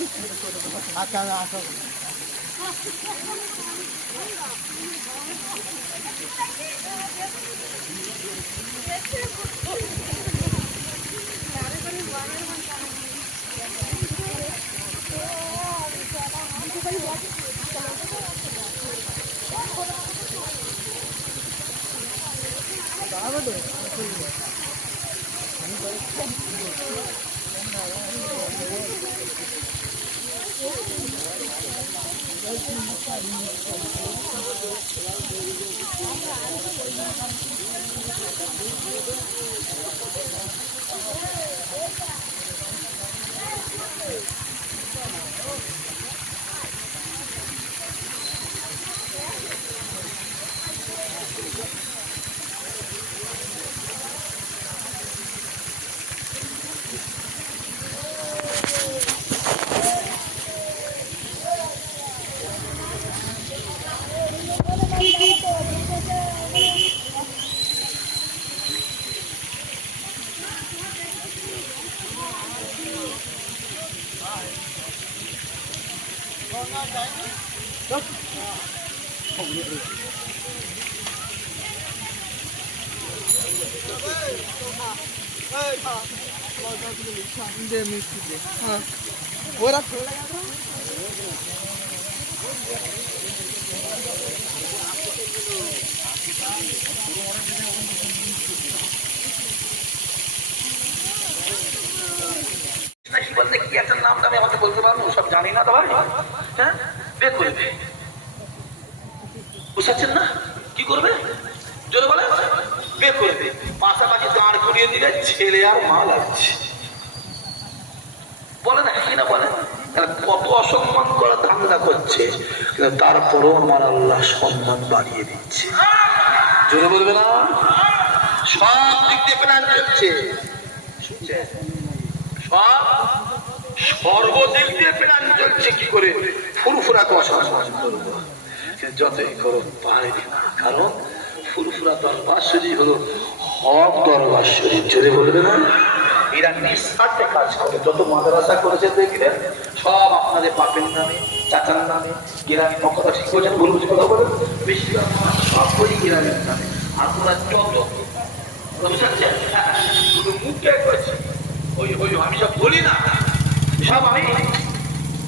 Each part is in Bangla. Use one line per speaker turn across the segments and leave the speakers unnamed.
আচ্ছা আচ্ছা আমি Thank you. কি একটা নাম আমি আমাকে বলতে পারব সব জানি না তো হ্যাঁ? বের করবে বুঝাচ্ছেন না? কি করবে? জোরে বলে? বের করবে করিয়ে দিলে ছেলে আর মা লাগছে। বলে না, কি না বলে? কত অসম্মান করা ধান্দা করছে, কিন্তু তারপরেও আমার আল্লাহ সম্মান বাড়িয়ে দিচ্ছে। জোরে বলবে না? সব দিক দিয়ে প্ল্যান চলছে সব সর্বদিক দিয়ে প্ল্যান চলছে কি করে? ফুরফুরা তো অসম্মান করব। যতই করো পারেনি না। কারণ ফুরফুরা দরবার শরীর হলো হক দরবার শরীর জোরে বলবে না? এরা নিঃস্বার্থে কাজ করে। যত মাদ্রাসা করেছে দেখলেন সব আপনাদের বাপের নামে, চাচার নামে গ্রামে কথা ঠিক বলছেন, ভুল বুঝে কথা বলেন। বেশিরভাগ সব করি গ্রামের নামে। আপনারা যত বুঝাচ্ছেন শুধু মুখে করছে ওই ওই, আমি সব বলি না। সব আমি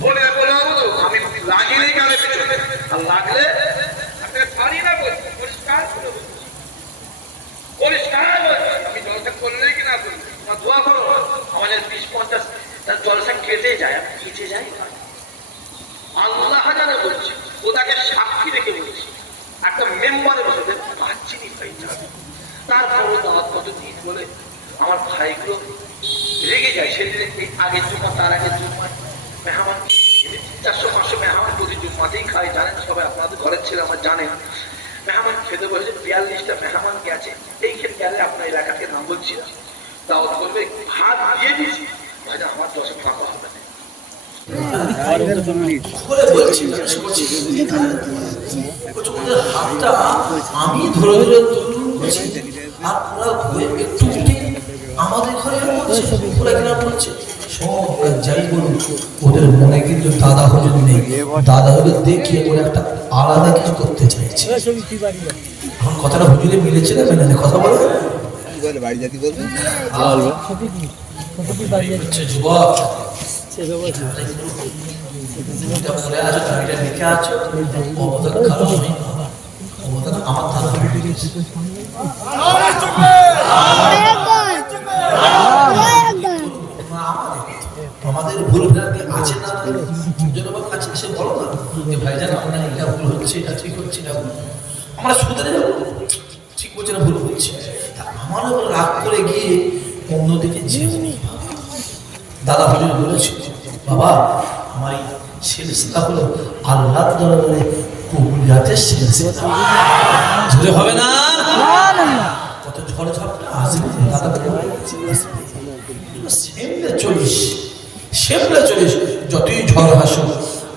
বলে বলে আমি লাগিলে গেলে পেছনে। আর লাগলে পারি না বলছি পরিষ্কার করে বলছি আমি জলসা করলে কি না করি দোয়া করো। আমাদের বিশ পঞ্চাশ জলসা কেটে যায় আমি কেটে যাই না। আল্লাহ জানে বলছি ওটাকে সাক্ষী রেখে বলছি। একটা মেম্বারের সাথে বাচ্চিনি হয়ে যাবে। দাওয়াত কত দিন বলে, আমার ভাইগুলো রেগে যায়। সেদিন আগের জুমা তার আগের জুমা মেহমান চারশো পাঁচশো মেহমান প্রতি খায়। জানেন সবাই, আপনাদের ঘরের ছেলে আমার জানেন মেহমান খেতে বসেছে, বিয়াল্লিশটা মেহমান গেছে এই ক্ষেত্রে আপনার এলাকাকে নাম বলছি না। ভাত দিয়ে দিয়েছি। ভাইরা আমার ফাঁকা হবে না।
আমাদের সব যাই বলুন ওদের মনে কিন্তু দাদা হজুর নেই। দাদা হজুর দেখিয়ে ওরা একটা আলাদা কিছু করতে চাইছে এখন কথাটা হুজুরে মিলেছে না মেলে কথা বলে আমাদের ভুল আছে না জনগণ আছে সে বলো না যে ভাইজান আপনার এটা ভুল হচ্ছে, এটা ঠিক হচ্ছে এটা ভুল। আমরা শুধরে যাব ঠিক বলছে না ভুল হচ্ছে। আমার উপর রাগ করে গিয়ে অন্যদিকে যেও। দাদা হুজুর বলেছিল বাবা, আমার সিলসিলা হলো আল্লাহ দরবারে কবুলিয়াতের সিলসিলা। ঝুলে হবে না। কত ঝড় ঝড় আসবে। দাদা সেমলে চলিস সেমলে চলিস, যতই ঝড় আসুক।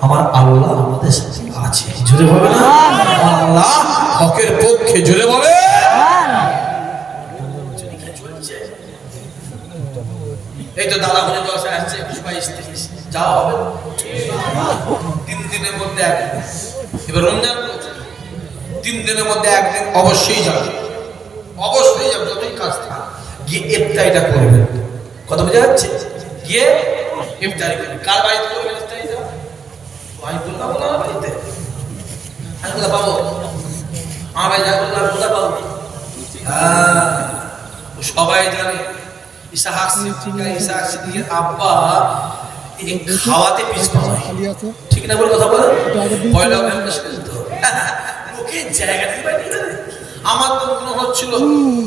আমার আল্লাহ আমাদের সাথে আছে। জুড়ে বলে না? আল্লাহ হকের পক্ষে জুড়ে বলে এই তো দাদা দশ আসছে
হবে তিন দিনের মধ্যে একদিন এবার তিন দিনের মধ্যে একদিন অবশ্যই যাবে। অবশ্যই যাবে কাজ গিয়ে করবেন কথা বোঝা যাচ্ছে? গিয়ে ইফতারি করবেন কার বাড়িতে করবেন আমি বললাম না বাড়িতে কোথা পাবো আমার বাড়ি যাব না কোথা পাবো হ্যাঁ, সবাই জানে ইসাহাক সিদ্দিকা ইসাহাক সিদ্দিকের আব্বা খাওয়াতে পিছ পাওয়া ঠিক না বলে কথা বলে পয়লা মেম্বার তো লোকের জায়গা আমার তো মনে হচ্ছিল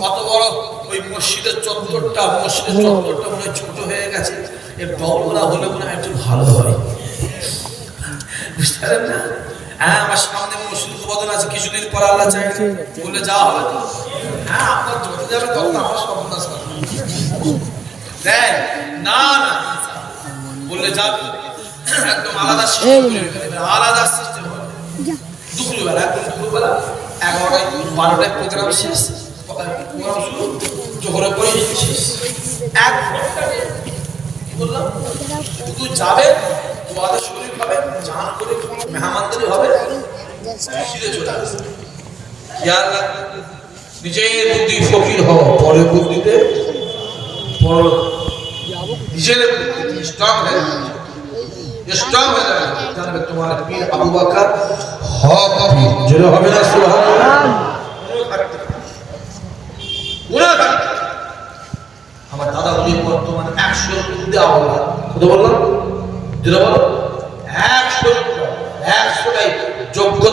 অত বড় ওই মসজিদের চত্বরটা মসজিদের চত্বরটা মনে হয় ছোট হয়ে গেছে এর ডবলা হলে মনে হয় একটু ভালো হয় বুঝতে পারেন না? হ্যাঁ আমার সামনে উদ্বোধন আছে কিছুদিন পর আল্লাহ চাই বলে যাওয়া হবে হ্যাঁ আপনার যত যাবে তত আমার সর্বনাশ। দেখ না না বললে যাবে। একদম আলাদা আলাদা সিস্টেম দুপুরবেলা একদম দুপুরবেলা এগারোটায় বারোটায় প্রোগ্রাম শেষ প্রোগ্রাম শুরু জোহরের পরে শেষ। এক ঘণ্টা বললাম? শুধু যাবে হবে চান করে মেহমানদারি হবে সিধে চলে আসবে খেয়াল রাখবে নিজের বুদ্ধি ফকির হও পরে বুদ্ধিতে নিজের স্ট্রং স্ট্রং হয়ে তোমার পীর আবু বকর হক পীর যেটা হবে না আমার দাদা উনি বর্তমানে একশো মধ্যে আওয়াজ কত বললাম? যেটা বলো একশো একশোটাই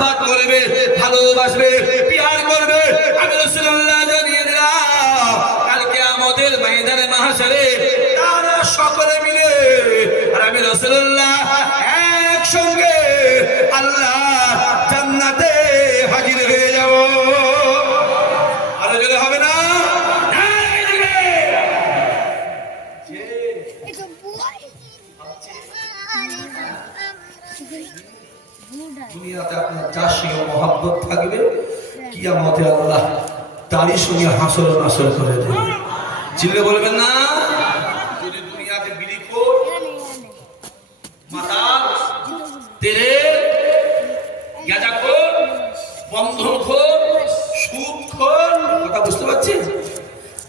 মহাব্বত করবে, ভালোবাসবে, পিয়ার করবে। আমি রাসূলুল্লাহ জানিয়ে দিলাম, কালকে আমাদের ময়দানে মাহশারে তারা সকলে মিলে, আর আমি রাসূলুল্লাহ একসঙ্গে আল্লাহ মহাব্বত থাকবে, কিয়ামতে আল্লাহ তারই সঙ্গে হাসর নাসর করে দেবে। চিল্লে বলবেন না?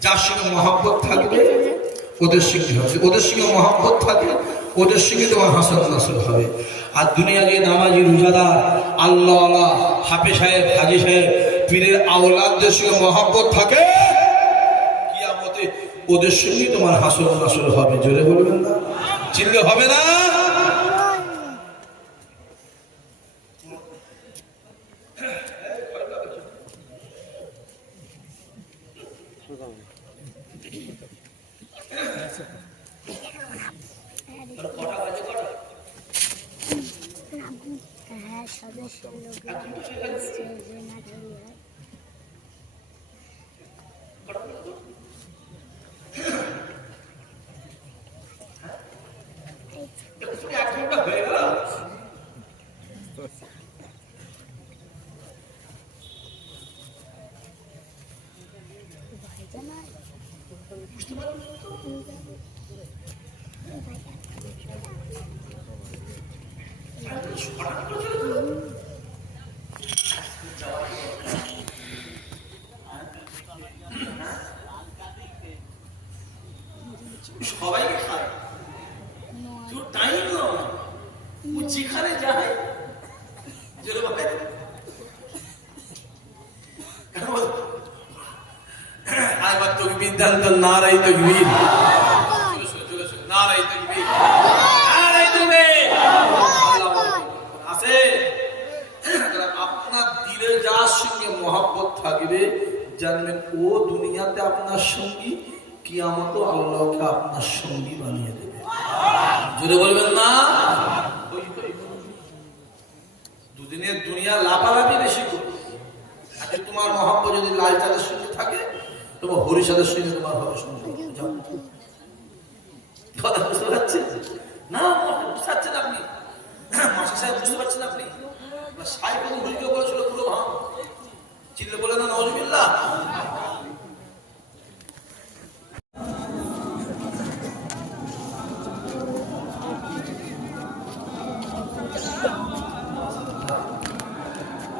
যার সঙ্গে মহাব্বত থাকবে, ওদের সঙ্গে ওদের সঙ্গে মহাব্বত থাকে ওদের সঙ্গে তোমার হাসত নাসর হবে। আর দুনিয়া যে নামাজি রোজাদার আল্লাহ আল্লাহ হাফে সাহেব, হাজি সাহেব, পীরের আওলাদদের সঙ্গে মহাব্বত থাকে, কিয়ামতে ওদের সঙ্গে তোমার হাসর নাসর হবে। জোরে বলবেন না? চিনলে হবে না? সবাইকে খায়। তোর টাইম যেখানে যায় জোরে বলে কেন বল? আরেকবার তো নারাই তকবীর। জানবেন, ও দুনিয়াতে আপনার সঙ্গী কি আমত
আল্লাহকে আপনার সঙ্গী বানিয়ে দেবে। যদি বলবেন না? দুদিনের দুনিয়া লাপালাপি বেশি করবে। আচ্ছা, তোমার মহাব্ব যদি লাল চাঁদের সঙ্গে থাকে, তোমার হরিষাদের সঙ্গে তোমার ভাবে সঙ্গে না আপনি? বলে না নজমিল্লা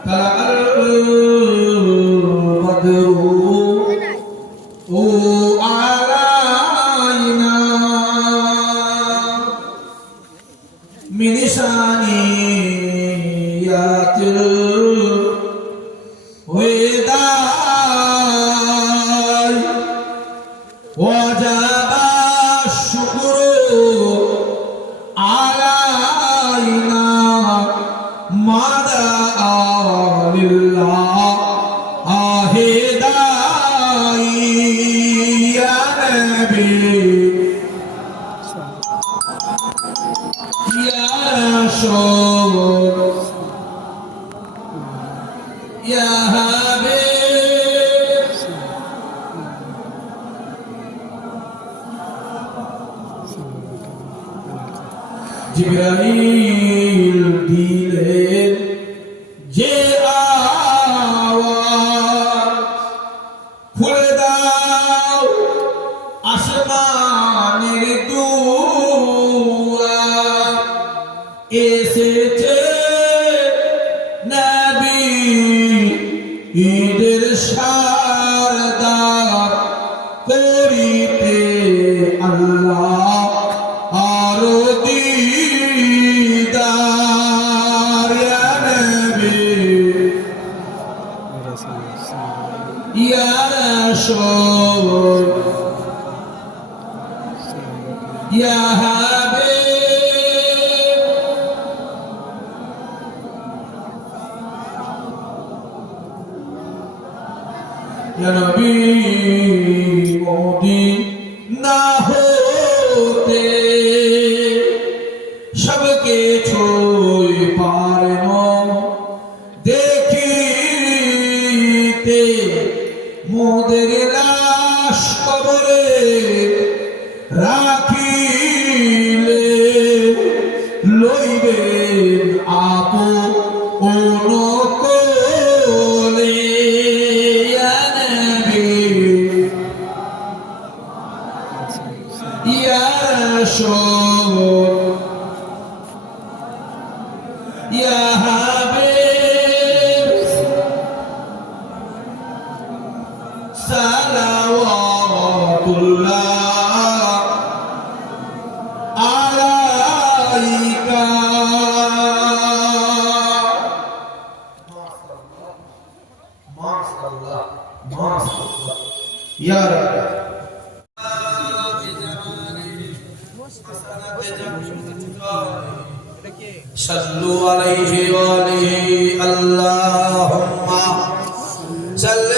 من রাসূল ইয়া اللهم صل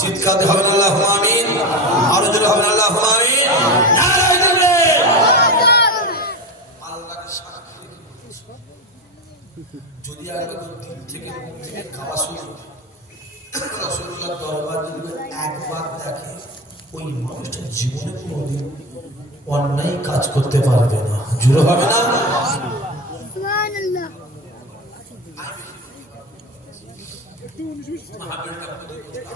চিৎকার হবে না আল্লাহ আমিন। আরও জোরে হবে না আল্লাহ আমিন। যদি একবার দিন থেকে থেকে খাওয়া শুরু রসুল্লাহ দরবার যদি একবার দেখে
ওই মানুষটা জীবনে কোনোদিন অন্যায় কাজ করতে পারবে না। জুড়ে হবে না?
সুবহানাল্লাহ।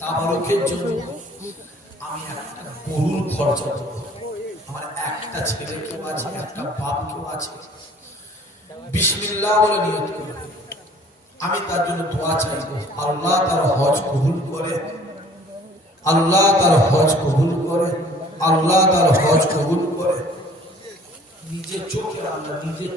তাবারকের আমি একটা বহুল খরচা আমার একটা ছেলে কেউ আছে একটা বাপ কেউ আছে বিসমিল্লাহ বলে নিয়ত আমি তার জন্য দোয়া চাইব আল্লাহ তার হজ কবুল করে, আল্লাহ তার হজ কবুল করে আল্লাহ তার হজ কবুল করে। নিজের চোখে আল্লাহ নিজের